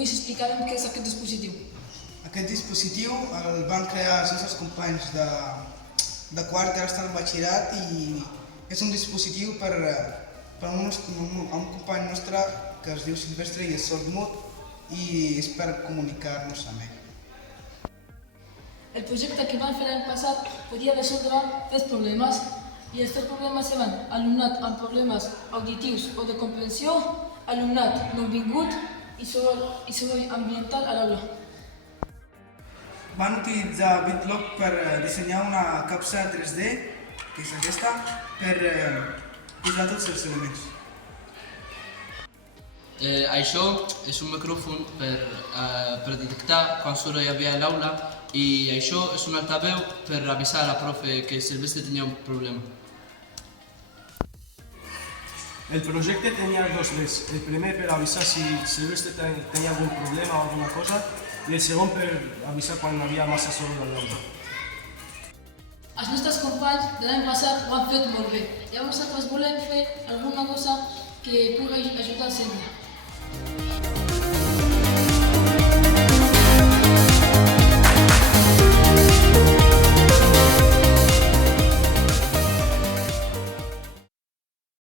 avui explicarem què és aquest dispositiu. Aquest dispositiu el van crear els nostres companys de quart que ara estan al batxillerat i és un dispositiu per a un company nostre que es diu Silvestre i és sordmut i és per comunicar-nos amb ell. El projecte que vam fer l'any passat podia resoldre 3 problemes i els 3 problemes eren alumnat amb problemes auditius o de comprensió, alumnat nouvingut i soroll ambiental a l'aula. Van utilitzar BitLock per dissenyar una capsa 3D, que és aquesta, per posar tots els elements. Això és un micròfon per detectar quan soroll hi havia a l'aula i això és un altaveu per avisar a la profe que Silvestre tenia un problema. El projecte tenia 2 eixos. El primer per avisar si Silvestre tenia algun problema o alguna cosa i el segon per avisar quan hi havia massa soroll a l'aula. Els nostres companys de l'any passat ho han fet molt bé. Llavors nosaltres volem fer alguna cosa que pugui ajudar sempre.